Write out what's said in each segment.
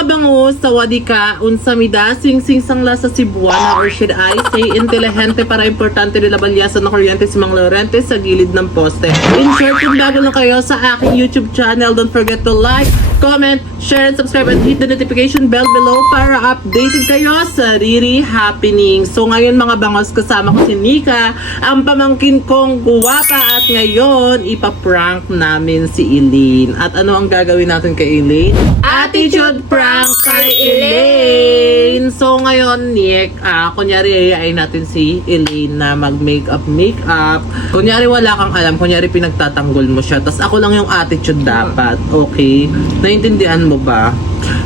mga bangus, sawadee ka, unsamida, sing-sing sangla sa Cebuana, or should I say, intelihente para importante nila balyasan na kuryente si Mang Lorente sa gilid ng poste. In short, kung bago lang kayo sa aking YouTube channel, don't forget to like, comment, share, and subscribe, and hit the notification bell below para updated kayo sa Riri Happening. So ngayon mga bangus, kasama ko si Nika, ang pamangkin kong guwapa, at ngayon ipaprank namin si Elaine. At ano ang gagawin natin kay Elaine? Attitude prank kay Elaine! So ngayon, Nick, kunyari ayayin natin si Elaine na mag-makeup. Kunyari wala kang alam, kunyari pinagtatanggol mo siya, tas ako lang yung attitude dapat, okay? Naintindihan mo ba?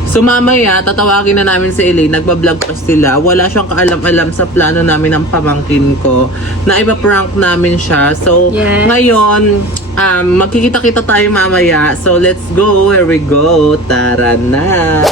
So mamaya, tatawagin na namin si Elaine, nagbablog pa sila, wala siyang kaalam-alam sa plano namin ng pamangkin ko, na ipaprank namin siya. So Yes. ngayon, magkikita-kita tayo mamaya. So let's go, here we go, tara na!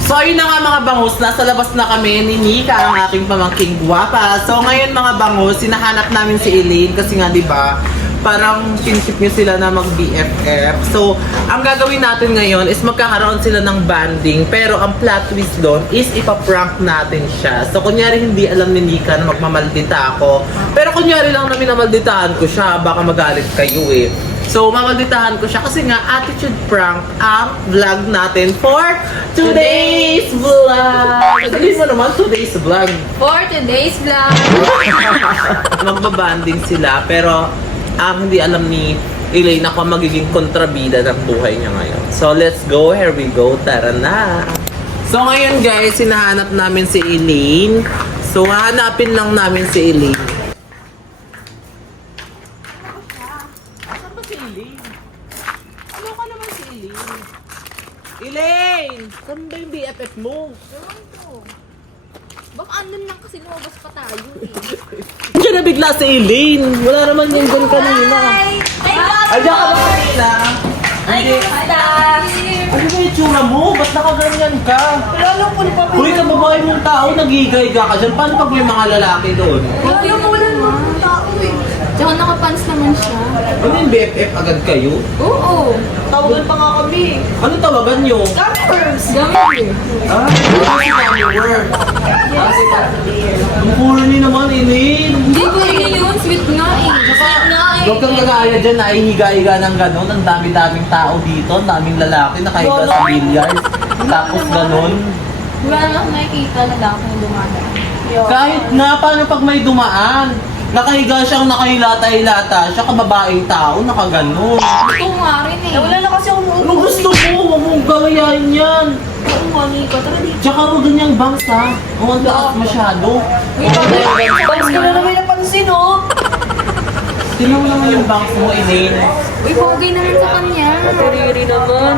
So ayun na nga mga bangus, nasa labas na kami ni Nika, ang aking pamangking guwapa. So ngayon mga bangus, sinahanap namin si Elaine kasi nga 'di ba, parang kinship niyo sila na mag-BFF. So ang gagawin natin ngayon is magkakaroon sila ng banding, pero ang plot twist doon is ipaprank natin siya. So kunyari hindi alam ni Nika na magmamaldita ako, pero kunyari lang na minamalditahan ko siya, baka magalit kayo eh. So, mamalditahan ko siya kasi nga attitude prank ang vlog natin for today's vlog. Sabihin mo naman, today's vlog. For today's vlog. Magbabanding sila pero hindi alam ni Elaine ako magiging kontrabida ng buhay niya ngayon. So, let's go. Here we go. Tara na. So, ngayon guys, hinahanap namin si Elaine. So, hahanapin lang namin si Elaine. Ano ka naman si Elaine? Elaine! Saan ba yung BFF mo? Ewan ko. Baka andun lang kasi lumabas pa tayo eh. Diyan na bigla si Elaine. Wala naman yung gun kanina. Hi! Andiyan ka ba kanina? Ay, kumusta? Ano ba yung tsura mo? Ba't nakaganyan ka? Lalo po ni Papi. Uy, kababae mong tao, nagigay-ga ka dyan. Paano pag may mga lalaki doon? Lalo mo wala naman tao eh. Tsaka nakapants naman siya. Ano yung BFF agad kayo? Oo. Tawagan pa nga kami. Ano tawagan nyo? Gummy worms. Gummy worms. Ah, ano si Word? Ang puro niyo naman, Elaine. Hindi ko yun. Sweet nga eh. Sweet nga eh. Huwag kang gagaya dyan, naihiga-higa ng gano'n. Ang dami-daming tao dito, ang daming lalaki nakahiga sa billiards. Tapos gano'n. Wala na akong nakikita na lang kung dumadaan. Kahit nga, paano pag may dumaan? Nakahiga siyang nakahilata-hilata siya, kababaeng tao, nakaganon. Ito nga rin eh. Wala na kasi ako Anong gusto mo? Huwag mong gawayain yan. Oo nga, Nika. Tara dito. Tsaka huwag ganyang bangs ha. Ang taas masyado. Bangs ko na naman napansin, oh. Tingnan mo naman yung bangs mo, Elaine. Uy, pogi naman sa kanya. Riri naman.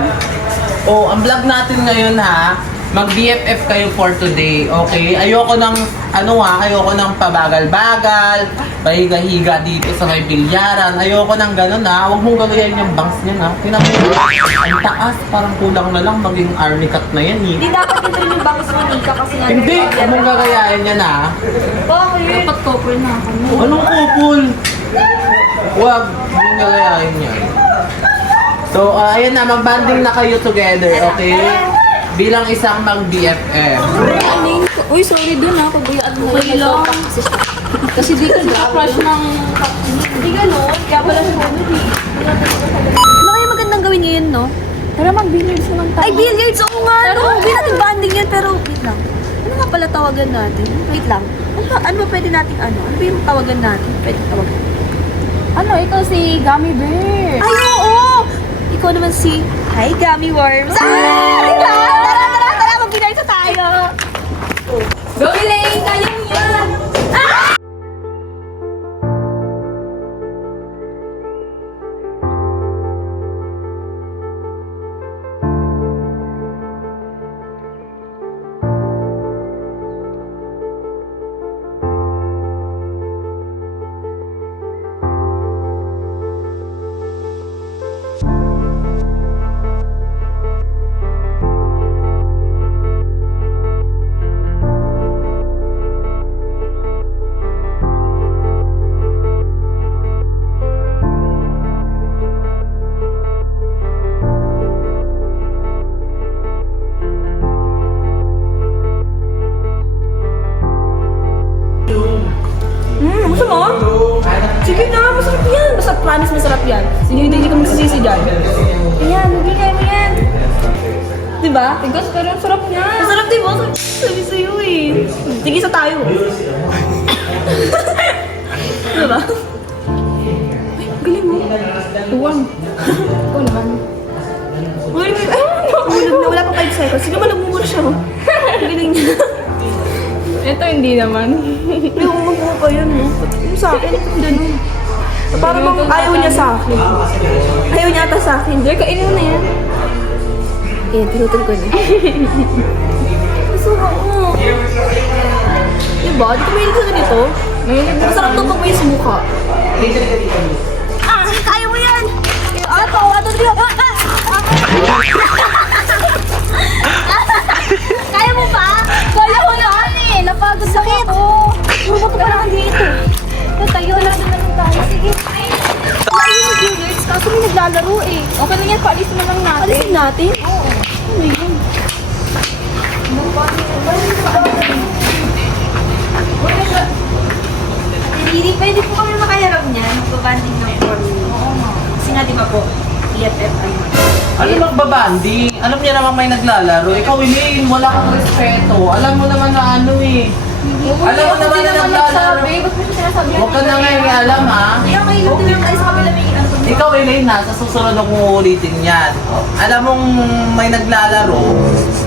Oh, ang vlog natin ngayon ha, mag-BFF kayo for today, okay? Ayoko ng, ayoko ng pabagal-bagal, pahiga-higa dito sa may bilyaran. Ayoko ng ganun ha. Huwag mong gagayain yung bangs niya ha. Tingnan mo, ang taas, parang kulang na lang maging army cut na yan eh. Hindi dapat ito yung bangs mo, Nika, kasi nga... Hindi, huwag mong gagayain yan ha. Bakit? Dapat couple na ako. Anong kupol? Huwag mong gagayain yan. So, ayan na, mag-banding na kayo together, okay? Bilang isang mag-BFF. Uy, sorry dun ha. Pagbayaan mo kayo lang. Kasi di ka na-crush ng... Hindi ganun. Kaya pala siya ganun, eh. Ano kaya magandang gawin ngayon, no? Tara, mag-billiards naman tayo. Ay, billiards! Oo nga, no? Hindi natin banding yan, pero wait lang. Ano nga pala tawagan natin? Wait lang. Ano ba pwede natin ano? Ano ba yung tawagan natin? Pwede tawagan. Ano, ikaw si Gummy Bear. Ay, oo! Ikaw naman si Hi, Gummy Worms! Ah! Wait lang! Tara! Mag-billiards na tayo! Go, Elaine! Kaya mo yan! promise masarap yan. Hindi ko magsisisi dyan. Ayan, hindi kaya mo yan. Diba? Tigas pero ang sarap niya. Masarap din mo. Sabi sa'yo eh. Sige sa tayo. Diba? Galing mo. Tuwang. Oo naman. Wala pa 5 seconds. Sige, malagmumura siya. Oh. Ang galing niya. Ito hindi naman. May umagmumura pa yun. No? Yung sa akin, ganun. Parang bang ayaw niya sa akin. Ayaw niya ata sa akin. Jer, kainin mo na yan. Eh, pinutol ko na. Masuha mo. Diba? Di ko mahilig ka ganito. Masarap to pag may sumuka. Ah, kaya mo yan! Ato, ato, Rio! Kaya mo pa? Kaya mo yan eh! Napagod na ako. Puro ba ito parang dito? Tayo lang naman tayo. Sige. Layo mo, Julius. Kaso may naglalaro eh. Okay lang yan, paalisin mo lang natin. Alisin natin? Oo. Ano yun? Hindi, pwede po kami makaharap niyan. Magbabanding ng formula. Kasi nga, di ba po, EFF ano. Ano magbabanding? Alam niya naman may naglalaro. Ikaw, Elaine, wala kang respeto. Alam mo naman na ano eh. Alam mo naman na naglalaro. Ba't mo siya sinasabi? Huwag ka na ngayon alam ha. Kaya kayo lang din tayo sa kabila may ano. Ikaw, Elaine, na sa susunod akong uulitin yan. Alam mong may naglalaro,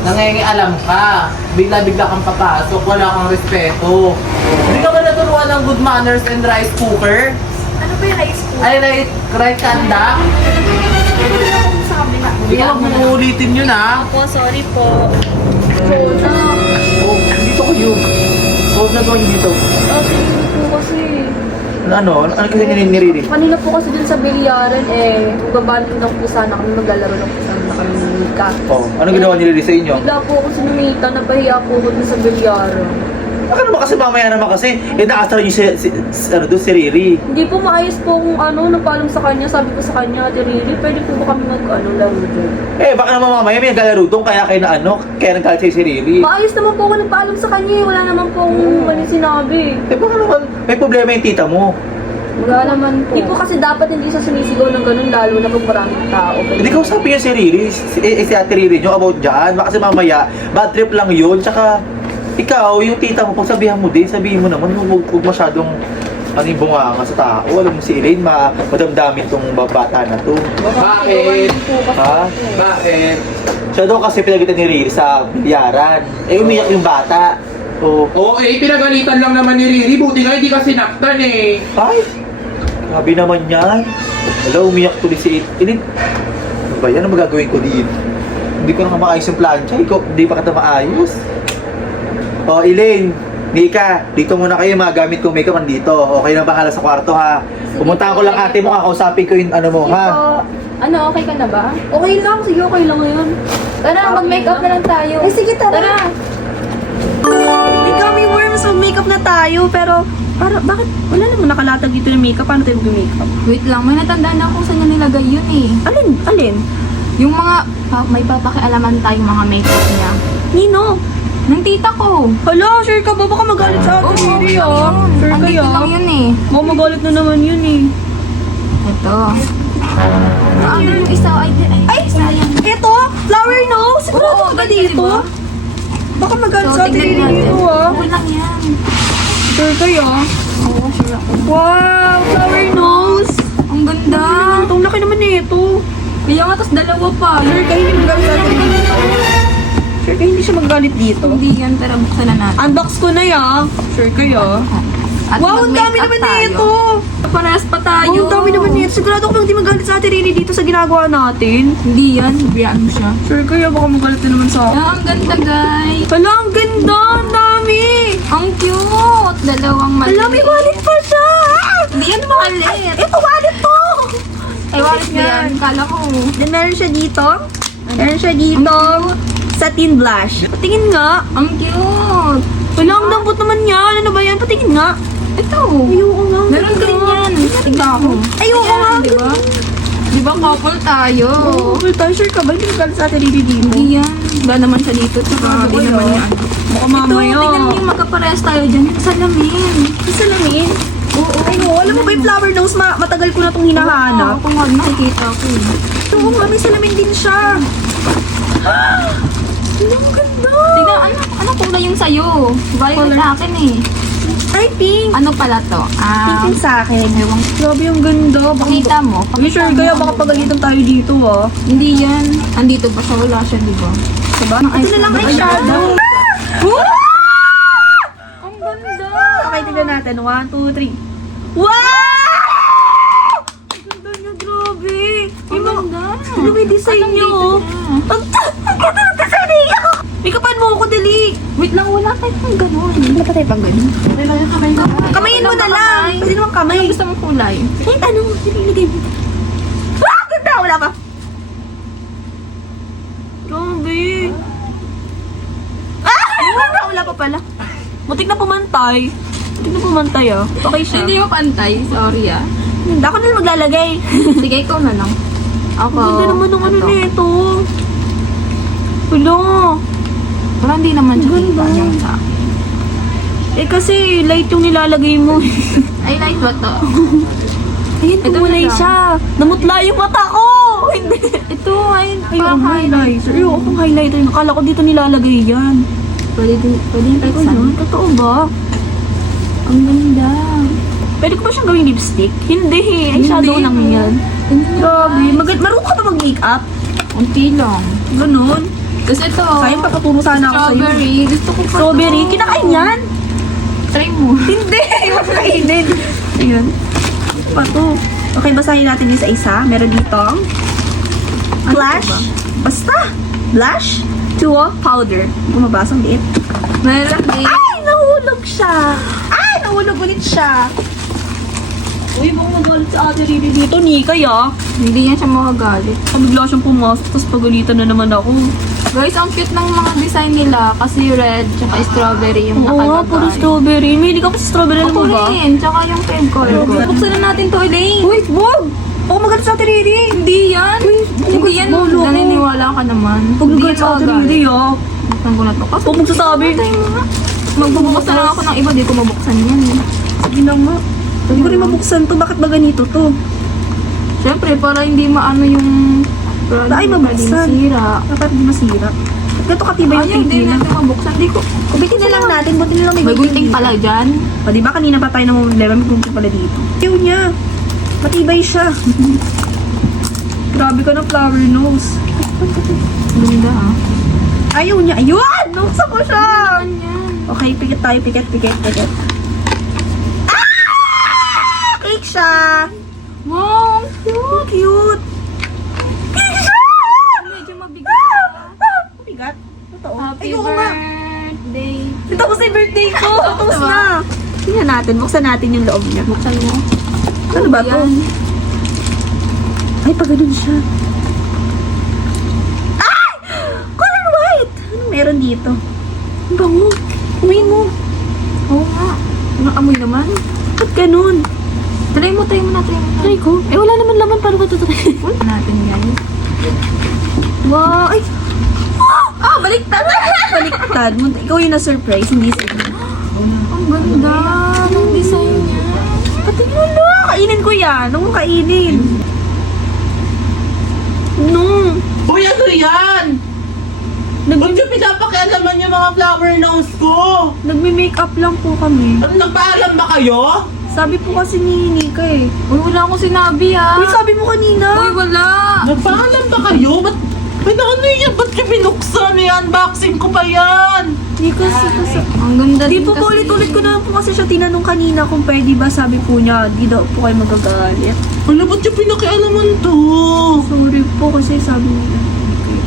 nangingialam ka. Bigla-bigla kang papasok, wala kang respeto. Hindi ka ba naturuan ng good manners and rice cooker? Ano ba yung rice cooker? Ay, right conduct? Sa kabila. Hindi ka mong uulitin yun ha. Opo, sorry po. Oh, dito kayo. Huwag na gawin dito. Hindi po kasi. Ano kasi niririnig? Kanina po kasi dun sa bilyaran magbabalik lang po sana kami, maglalaro lang po sana kami ng Mika. Oh, ano ginawa nila sa inyo? Bigla po ako sinumita, napahiya po ako dun sa bilyaran. Baka naman kasi mamaya naman kasi, nakasara niyo si Riri. Hindi po maayos po kung napaalam sa kanya, sabi ko sa kanya, Ate Riri, pwede po ba kami laro dun? Baka naman mamaya may naglalaro doon, kaya kayo na kaya nagkalat sa'yo si Riri. Maayos naman po ako nagpaalam sa kanya, wala naman po akong sinabi. Baka naman may problema yung tita mo. Wala naman po. Hindi po kasi dapat hindi siya sumisigaw ng ganun, lalo na pag maraming tao. Hindi ko sabi niya si Riri, si Ate Riri nyo about dyan. Baka kasi mamaya, bad trip lang yun, tsaka ikaw, yung tita mo, pag sabihan mo din, sabihin mo naman, huwag masyadong yung bunganga sa tao. Alam mo si Elaine, madamdamin tong bata na to. Bakit? Ha? Bakit? Siya daw kasi pinagitan ni Riri sa bilyaran. Umiyak yung bata. Oo, pinagalitan lang naman ni Riri. Buti nga hindi ka sinaktan eh. Ay! Grabe naman yan. Alam, umiyak tuloy si Elaine. Ano ba yan? Ano magagawin ko din? Hindi ko na maayos yung plancha. Ikaw, hindi pa kita maayos. Elaine, Nika, dito muna kayo, magamit kong makeup nandito. Okay na bahala sa kwarto ha. Pumunta ko lang ate mo, kakausapin ko yung ano mo ha. Ano, okay ka na ba? Okay lang, sige, okay lang ngayon. Tara, mag-makeup na lang tayo. Ay, sige, tara. May gummy worms, mag-makeup na tayo, pero bakit wala naman nakalatag dito ng makeup? Paano tayo mag-makeup? Wait lang, may natandaan na kung saan niya nilagay yun eh. Alin? Yung mga, may papakialaman tayong mga makeup niya. Nino? Ng tita ko. Hala, sure ka ba? Baka magalit sa atin, Riri, ah. Sure Andito kaya? lang yun eh. Baka magalit na naman yun, eh. Ito. Yung isa, isa yan. Ito? Flower nose? Sigurado Oo, ka ba ganyan, dito? diba? Baka magalit So, sa atin, tignan Riri, natin. dito, ah. Okay lang yan. Sure kaya? Oo, sure ako. Wow, flower nose. Ang ganda. Ang laki naman nito. Kaya nga, tapos dalawa pa. Sure ka, hindi magalit sa atin dito. Sure ka, hindi siya magalit dito. Hindi yan, tara buksan na natin. Unbox ko na, ya. Sure kaya? At Wow, ang dami mag-makeup naman tayo. nito. Parehas pa tayo. Wow, ang dami naman nito. Sigurado ko bang di magalit sa atin, Riri, dito sa ginagawa natin. Hindi yan, biyaan mo siya. Sure kaya, baka magalit na naman sa akin. Ang ganda, guys. Hala, ang ganda! Ang dami! Ang cute. Dalawang maliit. Hala, may wallet pa siya! Hindi yan maliit. Ito, wallet to! Ay, walis ba yan? Kala ko. Then, meron siya dito. Meron siya dito. Satin blush. Patingin nga. Ang cute. Wala, ang lambot naman yan. Ano ba yan? Patingin nga. Ito. Ayoko nga. Meron din yan. Tignan ko. Ayoko nga. Di ba? Di ba couple tayo? Well, tayo sure ka ba? Hindi magalit sa atin, Riri, dito. Hindi yan. Wala naman siya dito. Tsaka di naman yan. Baka Ito, mamaya. tingnan mo yung magkaparehas tayo dyan. Yung salamin. Yung salamin. Oo. Ay, no, alam mo ba yung flower nose, matagal ko na itong hinahanap. Ako nga, nakikita ko. Oo nga, may salamin din siya. Ang ganda. Tignan, ano kulay yung sa'yo? Violet akin eh. Ay, pink. Ano pala to? Pink din sa akin. Ewan. Grabe yung ganda. Pakita mo. Ay, sure kaya baka pagalitan tayo dito, ah. Hindi yan. Andito ba siya? Wala siya, di ba? Diba? Ito na lang eyeshadow. Ang ganda! Okay, tignan natin. 1, 2, 3. Wow! Ang ganda niya, grabe. Ang ganda. Ano may design niyo, oh? Ang ganda ng design niyo! Ikapan mo ako, dali. Wait lang, wala tayong ganun. Wala pa tayo pang ganun. Kamayin mo na lang. Pwede naman kamay. Ano gusto mong kulay? Kahit anong nililagay mo. Ah! Ganda! Wala pa. Grabe. Ah! Wala pa pala. Mutik na pumantay. Mutik na pumantay, ah. Okay siya. Hindi mo pantay. Sorry ah. Hindi ako na lang maglalagay. Sige, ikaw na lang. Ako. Ganda naman ng ano Ito. nito. Wala. Pero hindi naman siya Ganda. kita yung sa akin. Eh kasi light yung nilalagay mo. Ay, like what to? Ayun, Ito kumulay na lang. siya. Namutla yung mata ko. Hindi. Ito, ay, Ay, parang ang highlighter. Ay, akong highlighter. Akala ko dito nilalagay yan. Pwede yung Ay, texan. ano? Totoo ba? Ang ganda. Pwede ko ba siyang gawing lipstick? Hindi. Ay, shadow lang yan. Grabe. Marunong ka ba mag-makeup? Unti lang. Ganun. Tapos ito, Sayang, papaturo sana ako sa'yo. strawberry. Gusto ko pa Strawberry? to. Kinakain yan? Try mo. Hindi. Huwag kainin. Ayun. Ano ba to? Okay, basahin natin isa-isa. Meron dito. Blush. Basta. Blush. Tuo. Powder. Hindi ko mabasa. Ang liit. Meron din. Ay! Nahulog siya. Ay! Nahulog ulit siya. Uy, bang magalit sa ate Riri dito. Nikay, ah. Hindi yan siya makagalit. Bigla siyang pumasok, tapos pagalitan na naman ako. Guys, ang cute ng mga design nila kasi red tsaka strawberry yung Oo nga, nakalagay. puro strawberry. May hindi ka pa sa strawberry, alam Ako mo ba? rin, tsaka yung favorite color ko. Buksan na natin to, Elaine. Wait, wag! Ako magalit sa ate Riri. Hindi yan. Hindi yan. Lolo ko. Naniniwala ka naman. Huwag Hindi magalit yan sa ate makagalit. Riri, ah. Buksan ko na to. Kasi Huwag magsasabi. Tayo mo nga. Magbubukas na lang ako ng iba, di ko mabuksan yan. Sige na nga. Hindi ko rin mabuksan to. Bakit ba ganito to? Siyempre, para hindi maano yung... Para Ay, hindi mabuksan. masira. Dapat di masira. Ganito katibay yung Ayaw, hindi titi na. natin mabuksan. Di ko... Kubitin na lang natin. Buti na lang May gunting pala dyan. O, di ba kanina pa tayo nang level, may gunting pala dito. Ayaw niya. Matibay siya. Grabe ka ng flower nose. Ganda ah. Ayaw niya. Ayun! Nuksa ko siya! Yan. Okay, pikit tayo. Pikit. Ah! Cake siya! Wow, Cute! Cute! Cake siya! medyo mabigat. Bigat? Totoo. Happy Ay, oo nga. birthday. Tapos na yung birthday ko. Tapos Diba? na. Tingnan natin. Buksan natin yung loob niya. Buksan mo. Ano ba to? Yan. Ay, pag ganun siya. Ay! Color white! Ano meron dito? Ang bango. Kumain mo. Oo nga. Nakamoy naman. Ba't ganun? Try mo na. Try ko. Eh, wala naman laman. Paano ko ito try? Wala natin yan. Wow! Ay! Ah, baliktad! Baliktad. Ikaw yung na-surprise, hindi sila. Ang ganda ng design niya. Pati wala. Kainin ko yan. Huwag mong kainin. No. Uy, ano yan? Ba't yung pinapakialaman yung mga flower nose ko? Nagme-makeup lang po kami. Ano, nagpaalam ba kayo? Sabi po kasi ni Nika eh. Uy, wala akong sinabi ah. Uy, sabi mo kanina. Uy, wala. Nagpaalam ba kayo? Ba't ano yan? Ba't yung binuksan? I-unboxing ko pa yan? Di kasi. Ang ganda Di din po po kasi. ulit-ulit ko na po kasi siya tinanong kanina kung pwede ba. Sabi po niya, di daw po kayo magagalit. Ano, ba't yung pinakialaman to? Sorry po kasi sabi niya.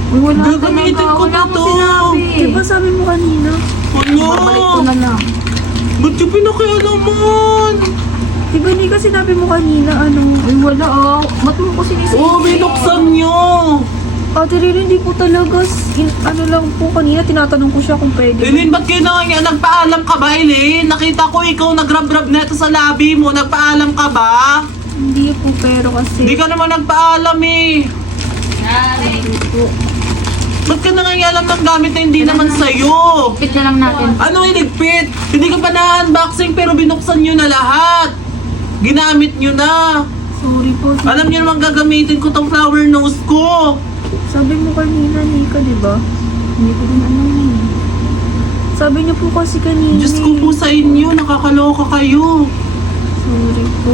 Uy, wala Gagamitin talaga. ko Wala na akong to. sinabi. Di ba sabi mo kanina? Ano? Babalik ko na lang. Ba't yung pinakialaman? Di ba Nika sinabi mo kanina ano? Uy, wala oh. Ba't mo ko sinisisi? Oo, binuksan nyo. Ate Riri, hindi po talaga. Ano lang po kanina, tinatanong ko siya kung pwede. Eileen, ba't kayo nagpaalam ka ba, Eileen? Nakita ko ikaw nagrab-rab neto sa labi mo. Nagpaalam ka ba? Hindi po, pero kasi... Hindi ka naman nagpaalam eh. Ba't ka nangangalam ng gamit na hindi naman sa'yo? Pit na lang natin. Ano iligpit? Hindi ka pa na-unboxing pero binuksan nyo na lahat. Ginamit nyo na. Sorry po. Alam nyo naman gagamitin ko tong flower nose ko. Sabi mo kanina, Nika, di ba? Hindi ko din alam eh. Sabi niyo po kasi kanina. Diyos ko po sa inyo, nakakaloka kayo. Sorry po.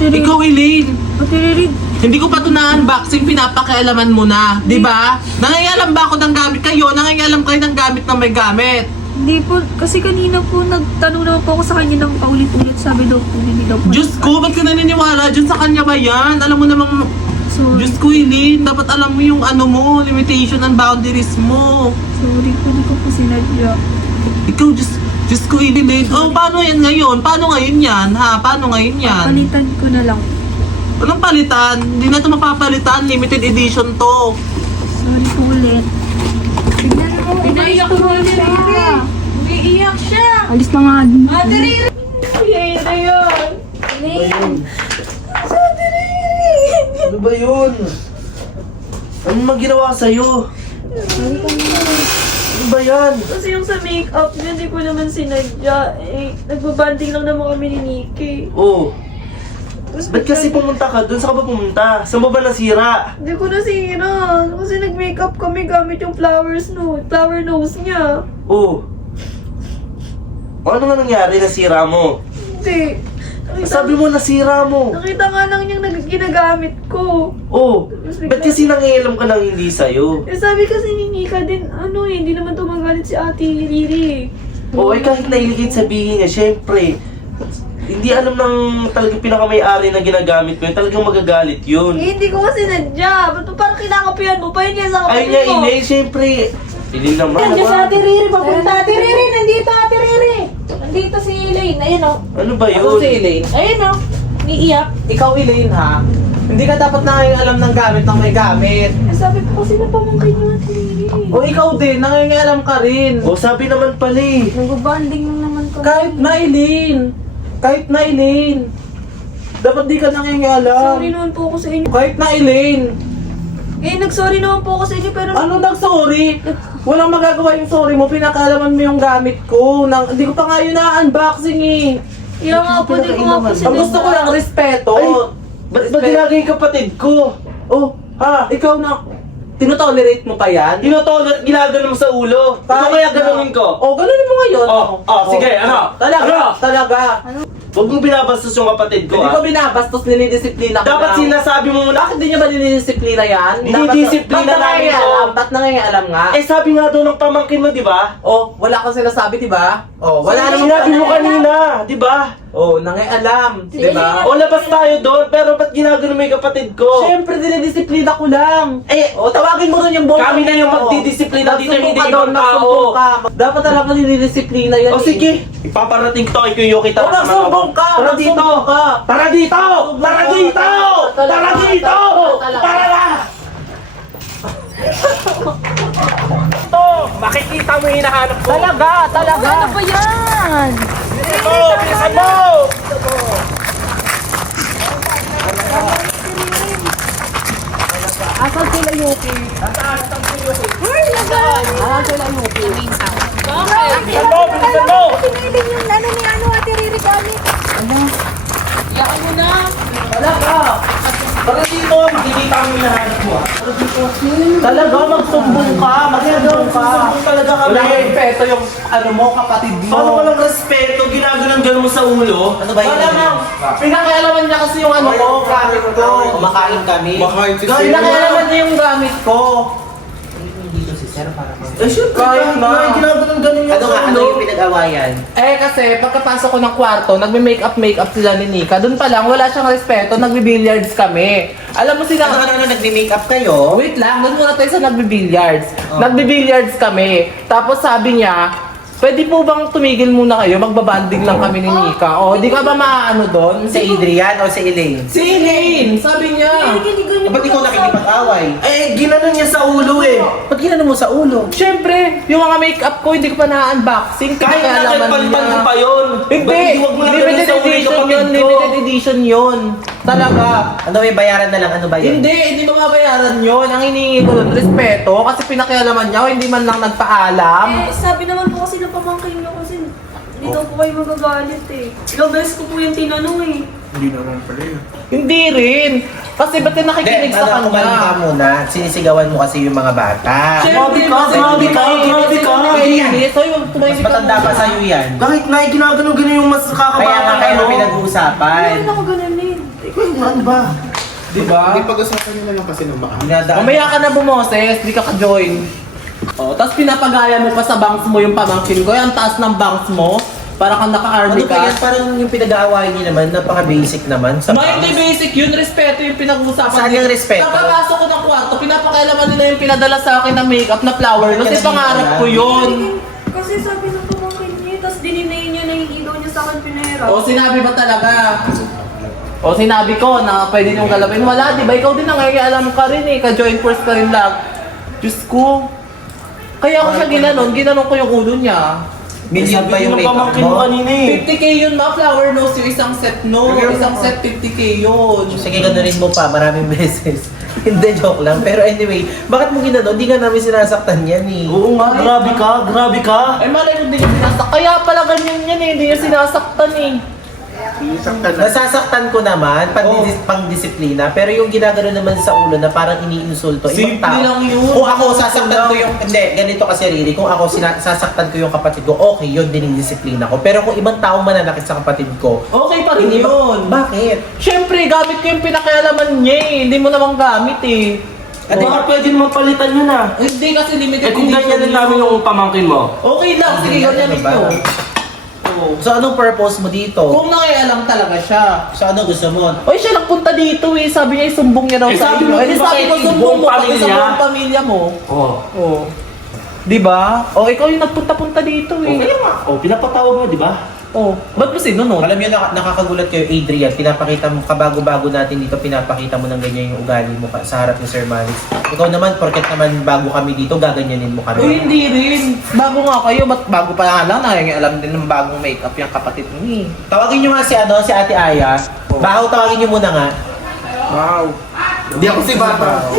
Ikaw, Elaine. Patiririg. Hindi ko pa ito na-unboxing, pinapakialaman mo na. Di ba? Nangangalam ba ako ng gamit kayo? Nangangalam kayo ng gamit na may gamit. Hindi po, kasi kanina po nagtanong naman po ako sa kanya ng paulit-ulit. Sabi daw po, hindi daw po. Diyos ko, ba't ka naniniwala? Diyos sa kanya ba yan? Alam mo namang, Sorry. Diyos ko, Elaine, dapat alam mo yung ano mo, limitation and boundaries mo. Sorry po, hindi ko po sinadya. Ikaw, Diyos ko, Elaine. Oh, paano yan ngayon? Paano ngayon yan? Ha? Paano ngayon yan? Palitan ko na lang. Walang palitan. Hindi na ito mapapalitan. Limited edition to. Sorry po ulit. Pinaiyak ko na siya. Umiiyak siya. Alis na nga. Ate Riri. Yan na yun. Ano ba yun? Ano mang ginawa sa'yo? Ano ba yan? Kasi yung sa make-up niya, hindi ko naman sinadya. Eh, nagbabanding lang naman kami ni Nikki. Oh, Tapos ba't kasi pumunta ka? Doon sa ka ba pumunta? Saan mo ba nasira? Hindi ko nasira. Kasi nag-makeup kami gamit yung flower nose niya. Oh. Ano nga nangyari? Nasira mo? Hindi. Sabi mo nasira mo. Nakita nga lang niyang ginagamit ko. Oh, ba't kasi nangialam ka nang hindi sa'yo? Eh sabi kasi ni Nika din, hindi naman tumagalit si Ate Riri. Oh, ay kahit nailigid sabihin niya, syempre. Hindi alam ng talagang pinakamay-ari na ginagamit mo yun. Talagang magagalit yun. Eh, hindi ko kasi nadya. Ba't mo parang kinakapihan mo pa yun yan sa Ay kapatid niya, mo? Inay, syempre. Hindi naman. Nandiyan si Ate Riri. Papunta Ate Riri. Nandito Ate Riri. Nandito si Elaine. Ayun o. Ano ba Ako si yun? Elaine. Ayun o. Niiyak. Ikaw, Elaine, ha? Hindi ka dapat alam ng gamit ng may gamit. Eh, sabi ko kasi napamangkin yung Ate Riri. O ikaw din, nangangalam ka rin. Oh, sabi naman pala eh. Nagbabanding lang naman kami. Kahit na, Elaine. Kahit na, Elaine. Dapat di ka nangangalam. Sorry naman po ako sa inyo. Kahit na, Elaine. Eh, nag-sorry naman po ako sa inyo, pero... Ano nag-sorry? Walang magagawa yung sorry mo. Pinakalaman mo yung gamit ko. Hindi ko pa nga yun na-unboxing eh. Kaya nga po, di ko nga po Ang gusto ko lang respeto. Ay, ba't ginagay kapatid ko? Oh, ha? Ikaw na, tinotolerate mo pa yan? Ginagano mo sa ulo. Ano kaya ganonin ko? O, ganunin mo ngayon. Sige, ano? Talaga, Ano? talaga. Huwag mong binabastos yung kapatid ko, Hindi ko ha? binabastos, nilidisiplina ko Dapat lang. sinasabi mo muna. Bakit di niya ba nilidisiplina yan? Dinidisiplina namin to. Ba't nangyayaalam nga? Eh, sabi nga daw ng pamangkin mo, di ba? Oh, wala kang sinasabi, di ba? Oh, wala namang Sinabi mo kanina, di ba? Oh, nangyayaalam, di ba? O, labas tayo doon, pero ba't ginagano mo yung kapatid ko? Siyempre, dinidisiplina ko lang. Eh, O, tawagin mo rin yung bongga. Kami na yung mo. magdidisiplina dito, Nagsumbong hindi ka ibang doon, tao. nagsumbong ka. Dapat alam mo dinidisiplina yan. O sige, ipaparating ko kay Kuya Yuki. O, nagsumbong ka! Tara dito! Nagsumbong ka! Tara dito! Tara dito! Tara dito! Tara na! Ito! Makikita mo yung hinahanap ko! Talaga, talaga. Ano ba yan? Bilisan mo! Bilisan mo! Asan sila Yuki? Asan si Yuki? Asan sila Yuki? Bilisan mo! Bilisan mo! Pinili yung ni Ate Riri gamit. Iyakan mo na. Talaga! Tara dito! Makikita mo yung hinahanap mo, ha? Tara dito! Talaga, magsumbong ka. Magsumbong ka. Talaga kami! Wala kang respeto yung ano mo, kapatid mo. Paano walang respeto? Ginaganon-ganon mo sa ulo? Ano ba Wala mo. Pinakailaman niya kasi yung ano ko, gamit ko. Kumakain kami. Pinakailaman niya yung gamit ko. Eh, syempre, Kahit na. ginaganon-ganon yung sa ulo. pinag-awayan? Eh kasi pagkapasok ko ng kwarto, nagme-makeup sila ni Nika. Doon pa lang, wala siyang respeto, nagbe-billiards kami. Alam mo sila, nagme-makeup kayo? wait lang, doon muna tayo sa nagbe-billiards. Nagbe-billiards kami. Tapos sabi niya, pwede po bang tumigil muna kayo? Magbabanding lang kami ni Nika. O, di ka ba maano doon? Si Adrian o si Elaine? Si Elaine! Sabi niya! Ba't ikaw nakikipag-away? Eh, ginanon niya sa ulo eh. Ba't ginano mo sa ulo? Siyempre, yung mga makeup ko, hindi ko pa na-unboxing. Kahit na Pinakailaman nagpalpan mo niya. pa yun. Hindi! Huwag mo na Limited gawin sa ulo yung edition kapatid yun, ko. limited edition yun. Talaga. Ano may bayaran na lang? Ano ba yun? Hindi mababayaran yun. Ang hinihingi ko doon, respeto. Kasi pinakialaman niya, o hindi man lang nagpaalam. Eh, sabi naman po kasi ng pamangkin niyo kasi Hindi daw po kayo magagalit eh. Ilang beses ko po yung tinanong eh. Hindi naman pala yun. Hindi rin. Kasi ba't yung nakikinig sa Kumain ka kanya? muna. Sinisigawan mo kasi yung mga bata. Grabe ka, grabe ka, grabe ka. Mas matanda pa sa'yo yan. Kahit na ginagano-gano yung mas Kaya kakabata nga kayo ano. pinag-uusapan. Hindi ako ganun eh. Ano ba? Diba? Hindi pag-usapan nyo na lang kasi nung baka. Mamaya ka na bumoses, di ka ka-join. Oh, tapos pinapagaya mo pa sa banks mo yung pamangkin ko. Yung taas ng banks mo, para kang naka-army Ano ba yan? ka. Parang yung pinag-aawain niyo naman, napaka-basic naman sa Hindi basic yun, respeto yung pinag-uusapan. Saan yung respeto? Kakapasok ko ng kwarto, pinapakailaman nila yung pinadala sa akin na makeup na flower. Kasi pangarap ko yun. Kasi sabi ng pamangkin niya, tapos dininay niya na hindi daw niya sa akin pinera. O sinabi ba talaga? O sinabi ko na pwede niyong galawin. Wala, di ba? Ikaw din nangyayaalam ka rin eh. Ka-join force ka rin lang. Diyos ko. Kaya ako siya ginanon ko yung ulo niya. Million pa yung Sabi makeup ng pamangkin mo mo. kanina eh. 50k yun ma, flower nose yung isang set no. Isang set 50k yun. Sige, ganunin mo pa, maraming beses. Hindi, joke lang. Pero anyway, bakit mo ginano? Hindi nga namin sinasaktan yan eh. Oo nga, grabe ka, grabe ka. Ay malay mo din yung sinasaktan. Kaya pala ganyan yan eh. Hindi niya sinasaktan eh. Isaktan na. Nasasaktan ko naman, pang-disiplina, pero yung ginagano naman sa ulo na parang iniinsulto, ibang Simple tao. lang yun. Kung ako sasaktan ko yung, hindi, ganito kasi Riri, kung ako sasaktan ko yung kapatid ko, okay, yun din yung disiplina ko. Pero kung ibang tao mananakit sa kapatid ko, Okay pa rin hindi yun. Bakit? Siyempre, gamit ko yung pinakialaman niya eh. Hindi mo namang gamit eh. Baka pwede naman palitan yun ah. Hindi kasi limited Eh kung ganyan din namin yung pamangkin mo. Okay lang, sige, ganyan Ano ba? ito. So anong purpose mo dito? Kung nangyayaalam talaga siya. So ano gusto mo? Oy, siya nagpunta dito eh. Sabi niya, isumbong niya daw Eh, sa sabi inyo. mo, Eh, di di ba, sabi ko, kahit sumbong buong mo pati sa pamilya? buong pamilya mo. Oo. Oh. Di ba? O, ikaw yung nagpunta-punta dito eh. Okay nga. Oh, pinapatawag mo, di ba? Oh, ba't mo sinunod? Alam niyo, nakakagulat kayo, Adrian, pinapakita mo, kabago-bago natin dito, pinapakita mo ng ganyan yung ugali mo sa harap ni Sir Manix. Ikaw naman, porket naman bago kami dito, gaganyanin mo kami. Uy, hindi rin. Bago nga kayo, ba't bago pa nga lang, alam din ng bagong makeup yung kapatid mo eh. Tawagin niyo nga si, si Ate Aya. Bahaw, tawagin niyo muna nga. Wow. Hindi ako si Bata.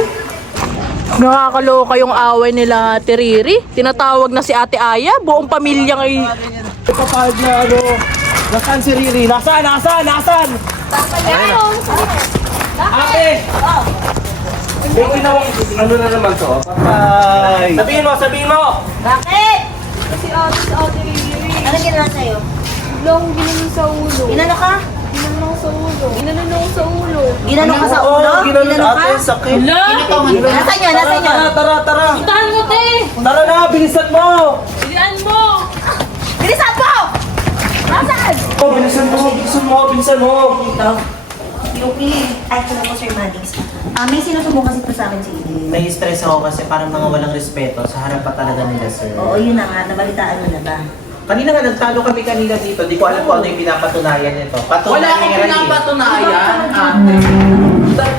Nakakaloka yung away nila Ate Riri. Tinatawag na si Ate Aya. Buong pamilya ngay. Kapahid na ano. Nasaan si Riri? Nasaan? Ate! May ginawa, ano na naman to? Patay. Sabihin mo! Bakit? Kasi si Ate Riri. Ano ginawa sa'yo? Long ginanon sa ulo. Ginano ka? Ginanon sa ulo. Ginanon sa ulo. Ginano ka sa ulo? Ginanon Ginano ka? ate, sakit. Nasa inyo, nasa inyo. Tara. Tahan mo, te! Tara na, bilisan mo! Bilian mo! Bilisan mo! Nasaan? Oh, bilisan mo! Yuki. Ay, kailan ko, Sir Madix. May sinusumbong kasi po sa akin si Eden. Nai-stress ako kasi parang mga walang respeto sa harap pa talaga nila, Sir. Oo, yun na nga. Nabalitaan mo na ba? Kanina nga, nagtalo kami kanina dito. Di ko alam kung ano yung pinapatunayan nito. Wala akong Rally. pinapatunayan, ate.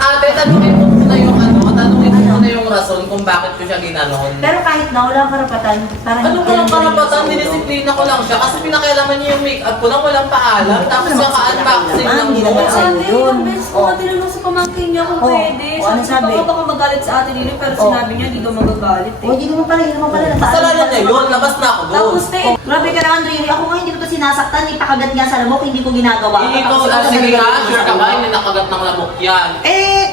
Ate, tanungin mo muna yung tanungin mo muna yung rason kung bakit ko siya ginanon. Pero kahit na wala kang karapatan, parang Ano ko lang karapatan, dinisiplina ko lang siya kasi pinakailaman niya yung makeup ko nang walang paalam. Tapos yung ka-unboxing ng Hindi naman bukas. sa'yo Ate, yun. ilang beses ko nga tinanong sa pamangkin niya kung Oh. pwede. Oh, ano sabi? Baka magalit sa Ate Riri, pero Oh. sinabi niya hindi daw magagalit eh. O, hindi naman pala, yun naman pala. Kasalanan niya yun, labas na ako doon. Tapos te, Grabe ka naman, Riri. Ako nga hindi ko to sinasaktan. Ipakagat nga sa lamok, hindi ko ginagawa. Ikaw, Tapos sige ako nga, sure ka ba, hindi nakagat ng lamok yan.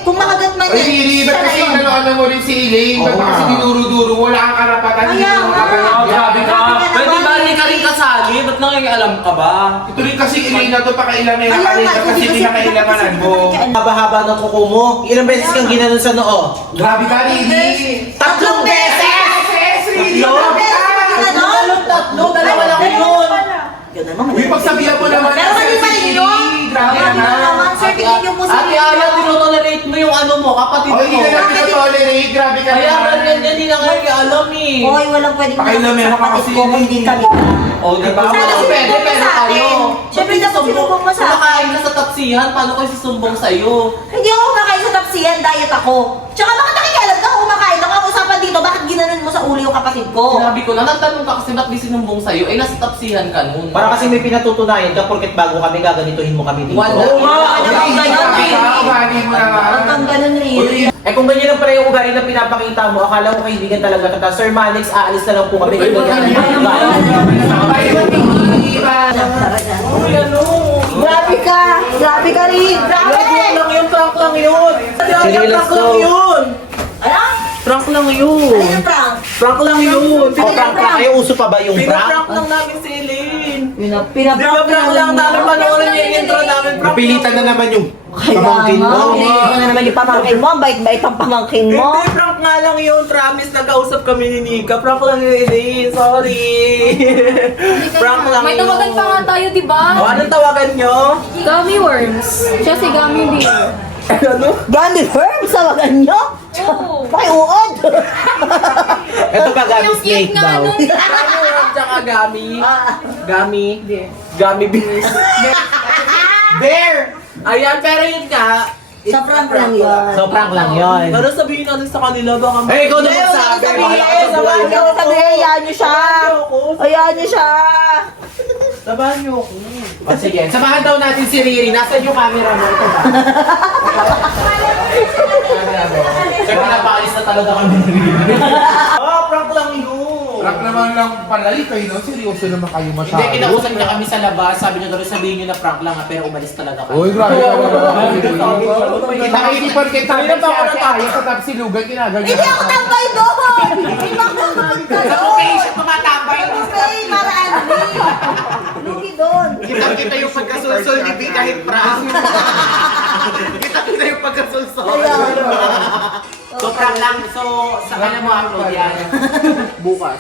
Kung makagat man Ay, yan, Riri, ba't siya na kasi yun. ano mo rin si Elaine? Ba't Oo kasi nga. dinuro-duro? Wala kang karapatan. Hindi Kaya mo nga. makakalagyan. Grabe ka. Pwede ba hindi ka rin kasali? Ba't nangyayaalam ka ba? Ito rin kasi Elaine na to, pakailangan Kaya na nga, kanina kasi hindi pinakailanganan mo. Haba-haba ng kuko mo. Ilang beses kang ginanon sa noo? Grabe ka, Riri. Tatlong beses! Riri, Tatlo? grabe ka. Tatlo, dalawa lang yun. Yun naman. Uy, pagsabihan mo naman Pero mali pa rin yun. Grabe Mali naman. pa naman, sir. Tingin niyo po sa Ate Aya, tinotolerate mo yung ano mo, kapatid Oy, hindi mo. ka na pinotolerate. Grabe ka Kaya naman. ganyan, hindi na ngayon alam eh. Hoy, walang pwedeng Pakialaman sa mo kapatid kasi ko, yun. hindi kami. O, di ba? Sana Walang sinumbong pwede, mo pero sa akin. kayo. Siyempre, dapat sinumbong mo sa akin. Kumakain ka sa tapsihan, paano kayo susumbong sa'yo? Hindi ako kumakain sa tapsiyan, diet ako. Tsaka bakit nakikialam ka kung kumakain ako? Ang usapan dito, bakit ginanon mo sa ulo yung kapatid ko? Sinabi ko lang, nagtanong ka kasi ba't di sinumbong sa'yo? Eh, nasa tapsihan ka nun. Para kasi may pinatutunayan ka, porket bago kami, gaganituhin mo kami dito. Wala. Oo nga. Grabe ka, ugali mo naman. Huwag kang ganun, Riri. Eh kung ganyan ang pala yung ugali na pinapakita mo, akala ko kaibigan talaga kita. Sir Manix, aalis na lang po kami. Ganyan ang ugali. Bye, Riri. Bye. Grabe ka! Grabe ka rin! Grabe! Lang yun, prank lang yun. Sinilas Prank lang ko. yun. Prank lang yun. Prank lang yun. O, prank na kayo. Uso pa ba yung prank? Pinaprank lang namin si Elaine. Di ba Pinaprank prank lang namin panoorin niya yung intro namin. Prank Napilitan na naman yung Kaya pamangkin nga, mo. hindi ko na naman yung pamangkin mo. Ang bait-bait ang pamangkin mo. Hindi, prank nga lang yun. Promise, nag-ausap kami ni Nika. Prank lang yun, Elaine. Sorry. Prank lang May yun. tawagan pa nga tayo, di ba? O, anong tawagan nyo? Gummy worms. Siya si Gummy Bear. Ano? Gummy worms, tawagan nyo? Oo. May uod! Ito pa gabi Yung snake cute nga daw. nun. Ano yun? Tsaka Gami. Gami. Gami beans. Bear! Ayan, pero yun nga. Sa prank lang yun. So, prank lang yun. Pero sabihin natin sa kanila, baka Eh, ikaw na magsabi. Bahala ka sa buhay mo. Hayaan nyo siya! Hayaan nyo siya! Sabahan niyo ako. O, sige. Samahan daw natin si Riri. Nasaan yung camera mo? Ito ba? Camera mo. Siyempre, napaalis na talaga kami ni Riri. Ah, prank lang yun. Rock naman lang pala, kayo no? Seryoso naman kayo masyado. Hindi, kinausap niya kami sa labas. Sabi niya daw, sabihin niyo na prank lang ha, pero umalis talaga kami. Uy, grabe ka naman. Nakikita Nakikipon kita Kanina pa ako si Ate Aya sa tapsi lugan, ginaganyan. Hindi ako tambay doon! Hindi ako tambay Sa doon! occasion, tumatambay. Okay, maraan me! Lugi doon! Kita yung pagkasulsol ni B kahit prank. Kita yung pagkasulsol. Kaya, So, prank lang. So, sa kanya mo upload yan. bukas.